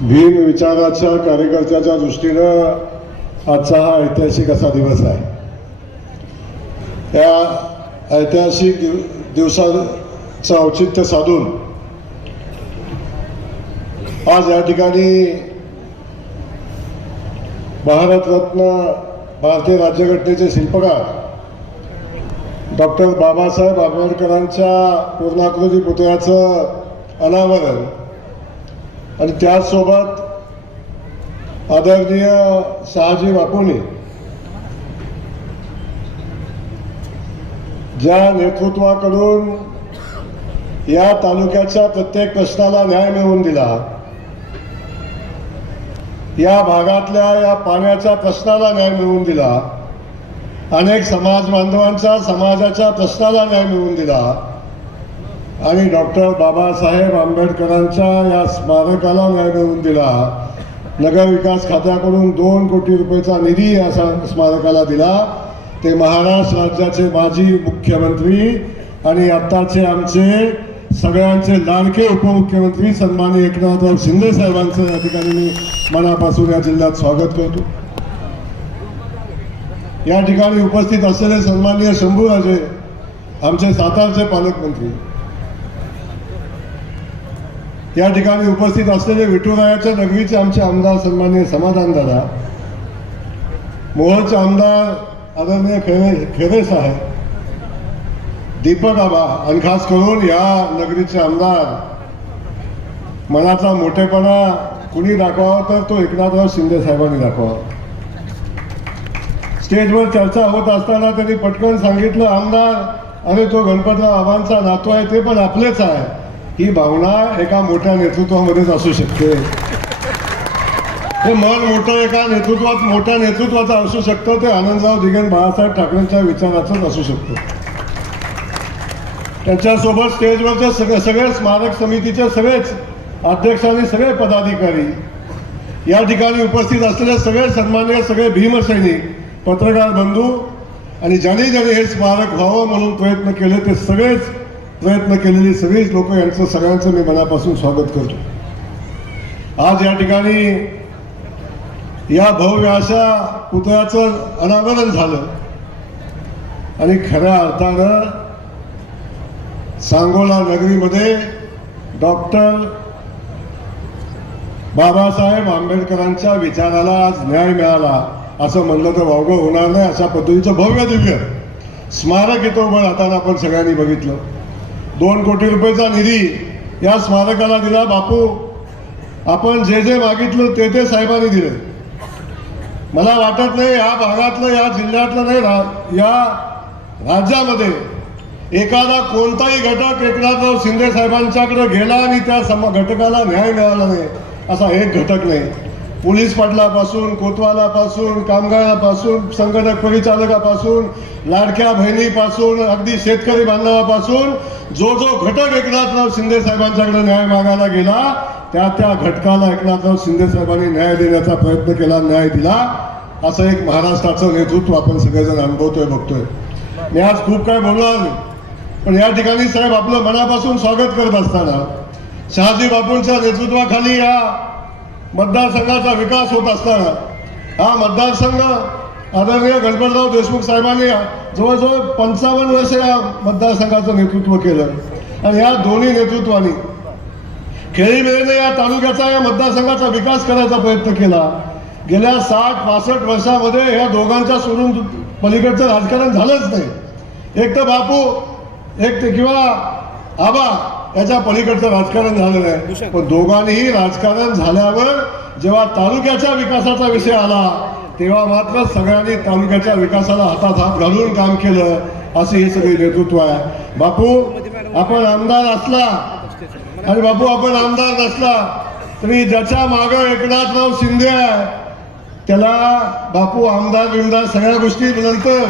भीम विचाराच्या कार्यकर्त्याच्या दृष्टीनं आजचा हा ऐतिहासिक असा दिवस आहे. या ऐतिहासिक दिव दिवसाचं औचित्य साधून आज या ठिकाणी भारतरत्न भारतीय राज्यघटनेचे शिल्पकार डॉक्टर बाबासाहेब आंबेडकरांच्या पूर्णाकृती पुतळ्याचं अनावरण आणि त्याचसोबत आदरणीय शहाजी बापूने ज्या नेतृत्वाकडून या तालुक्याच्या प्रत्येक प्रश्नाला न्याय मिळवून दिला या भागातल्या या पाण्याच्या प्रश्नाला न्याय मिळवून दिला अनेक समाज बांधवांच्या समाजाच्या प्रश्नाला न्याय मिळवून दिला आणि डॉक्टर बाबासाहेब आंबेडकरांच्या या स्मारकाला न्याय मिळवून दिला. नगरविकास खात्याकडून दोन कोटी रुपयेचा निधी या स्मारकाला दिला. ते महाराष्ट्र राज्याचे माजी मुख्यमंत्री आणि आत्ताचे आमचे सगळ्यांचे लाडके उपमुख्यमंत्री सन्मानी एकनाथराव शिंदे साहेबांचं या ठिकाणी मी मनापासून या जिल्ह्यात स्वागत करतो. या ठिकाणी उपस्थित असलेले सन्माननीय शंभूराजे आमचे सातारचे पालकमंत्री. या ठिकाणी उपस्थित असलेले विठुरायाच्या नगरीचे आमचे आमदार सन्माननीय समाधान दादा मोहनचे आमदार आदरणीय खेरे खेरे साहेब दीपक आबा आणि खास करून या नगरीचे आमदार मनाचा मोठेपणा कुणी दाखवावा तर तो एकनाथराव शिंदे साहेबांनी दाखवावा. स्टेजवर चर्चा होत असताना त्यांनी पटकन सांगितलं आमदार अरे तो गणपतराव आबांचा नातू आहे ते पण आपलेच आहे. ही भावना एका मोठ्या नेतृत्वामध्येच असू शकते. हे मन मोठं एका नेतृत्वात मोठ्या नेतृत्वाचं असू शकतं ते आनंदराव दिगेन बाळासाहेब ठाकरेंच्या विचाराचंच असू शकतं. त्यांच्यासोबत स्टेजवरचे सगळे सगळे स्मारक समितीचे सगळेच अध्यक्ष आणि सगळे पदाधिकारी या ठिकाणी उपस्थित असलेले सगळे सन्मान्य सगळे भीमसैनिक पत्रकार बंधू आणि ज्यांनी ज्यांनी हे स्मारक व्हावं म्हणून प्रयत्न केले ते सगळेच प्रयत्न केलेली सगळीच लोक यांचं सगळ्यांचं मी मनापासून स्वागत करतो. आज या ठिकाणी या भव्य अशा पुतळ्याचं अनावरण झालं. आणि खऱ्या अर्थानं सांगोला नगरीमध्ये डॉक्टर बाबासाहेब आंबेडकरांच्या विचाराला आज न्याय मिळाला असं म्हणलं तर वावगं होणार नाही अशा पद्धतीचं भव्य दिव्य स्मारक येतो पण राहताना आपण सगळ्यांनी बघितलं. दोन कोटी रुपयेचा निधी या स्मारकाला दिला बापू. आपण जे जे मागितलं ते ते साहेबांनी दिले. मला वाटत नाही या भागातलं या जिल्ह्यातलं नाही रा- या राज्यामध्ये एखादा कोणताही घटक एकनाथराव शिंदे साहेबांच्याकडे गेला आणि त्या सम घटकाला न्याय मिळाला नाही असा एक घटक नाही. पोलीस पाटलापासून कोतवालापासून कामगारापासून संगणक परिचालकापासून लाडक्या बहिणीपासून अगदी शेतकरी बांधवापासून जो जो घटक एकनाथराव शिंदे साहेबांच्याकडे न्याय मागायला गेला त्या त्या घटकाला एकनाथराव शिंदे साहेबांनी न्याय देण्याचा प्रयत्न केला न्याय दिला. असं एक महाराष्ट्राचं नेतृत्व आपण सगळेजण अनुभवतोय बघतोय. मी आज खूप काय बोलणार नाही पण या ठिकाणी साहेब आपलं मनापासून स्वागत करत असताना शहाजी बापूंच्या नेतृत्वाखाली या मतदारसंघाचा विकास होत असताना हा मतदारसंघ आदरणीय गणपतराव देशमुख साहेबांनी जवळजवळ पंचावन्न वर्ष या मतदारसंघाचं नेतृत्व केलं. आणि या दोन्ही नेतृत्वानी खेळीमेळीने या तालुक्याचा या मतदारसंघाचा विकास करायचा प्रयत्न केला. गेल्या साठ पासष्ट वर्षामध्ये या दोघांच्या सोडून पलीकडचं राजकारण झालंच नाही. एक तर बापू एक ते किंवा आबा याच्या पलीकडचं राजकारण झालं नाही पण दोघांनीही राजकारण झाल्यावर जेव्हा तालुक्याच्या विकासाचा विषय आला तेव्हा मात्र सगळ्यांनी तालुक्याच्या विकासाला हातात हात घालून काम केलं असे हे सगळे नेतृत्व आहे. बापू आपण आमदार असला. आणि बापू आपण आमदार नसला तरी ज्याच्या माग एकनाथराव शिंदे आहे त्याला बापू आमदार बिमदार सगळ्या गोष्टी नंतर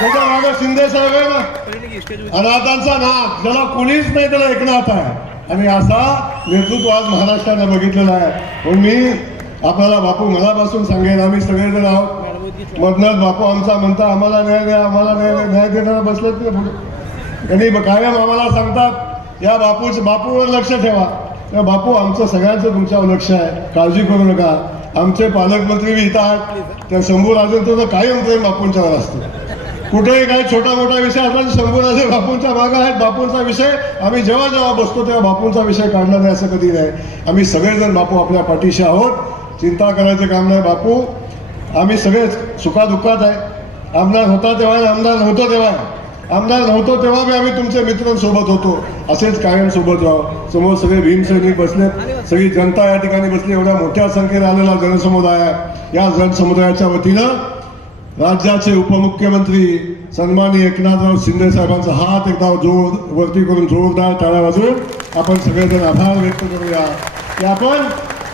त्याच्यामागे शिंदे साहेब आहे ना. अनाथांचा नाथ ज्याला पोलीस नाही त्याला एकनाथ आहे. आणि असा नेतृत्व आज महाराष्ट्रानं बघितलेला आहे. म्हणून मी आपल्याला बापू मनापासून सांगेन आम्ही सगळेजण आहोत. मधनच बापू आमचा म्हणता आम्हाला न्याय द्या आम्हाला न्याय द्या न्याय देणारा बसलेत नाही पुढे. आणि कायम आम्हाला सांगतात या बापूच बापूवर लक्ष ठेवा. तेव्हा बापू आमचं सगळ्यांचं तुमच्यावर लक्ष आहे. काळजी करू नका. आमचे पालकमंत्री बी इथं आहेत. त्या शंभू राजेंचं तर कायम प्रेम बापूंच्यावर असतं. कुठेही काही छोटा मोठा विषय आपण संपूर्ण असे बापूंच्या मागं आहेत बापूंचा विषय. आम्ही जेव्हा जेव्हा बसतो तेव्हा बापूंचा विषय काढला नाही असं कधी नाही. आम्ही सगळेजण बापू आपल्या पाठीशी आहोत. चिंता करायचं काम नाही बापू. आम्ही सगळेच सुखादुःखात आहे. आमदार होता तेव्हा आमदार नव्हतो तेव्हा आमदार नव्हतो तेव्हा बी आम्ही तुमच्या मित्रांसोबत होतो. असेच कायम सोबत राहू. समोर सगळे भीमसैनिक बसलेत. सगळी जनता या ठिकाणी बसली. एवढ्या मोठ्या संख्येने आलेला जनसमुदाय या जनसमुदायाच्या वतीनं राज्याचे उपमुख्यमंत्री सन्माननीय एकनाथराव शिंदे साहेबांचा हात एकदा जोर वरती करून जोरदार टाळ्या वाजून आपण सगळेजण आभार व्यक्त करूया. की आपण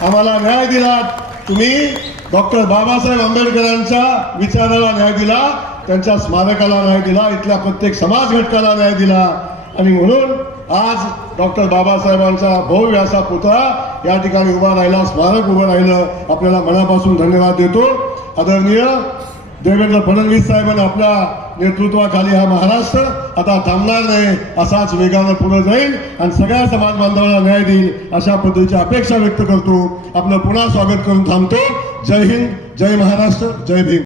आम्हाला न्याय दिलात तुम्ही डॉक्टर बाबासाहेब आंबेडकरांच्या विचाराला न्याय दिला त्यांच्या स्मारकाला न्याय दिला इथल्या प्रत्येक समाज घटकाला न्याय दिला. आणि म्हणून आज डॉक्टर बाबासाहेबांचा भव्य असा पुतळा या ठिकाणी उभा राहिला स्मारक उभं राहिलं. आपल्याला मनापासून धन्यवाद देतो. आदरणीय देवेंद्र फडणवीस साहेबांनी आपल्या नेतृत्वाखाली हा महाराष्ट्र आता थांबणार नाही असाच वेगानं पुढे जाईल आणि सगळ्या समाज बांधवांना न्याय देईल अशा पद्धतीची अपेक्षा व्यक्त करतो. आपलं पुन्हा स्वागत करून थांबतो. जय हिंद जय महाराष्ट्र जय भीम.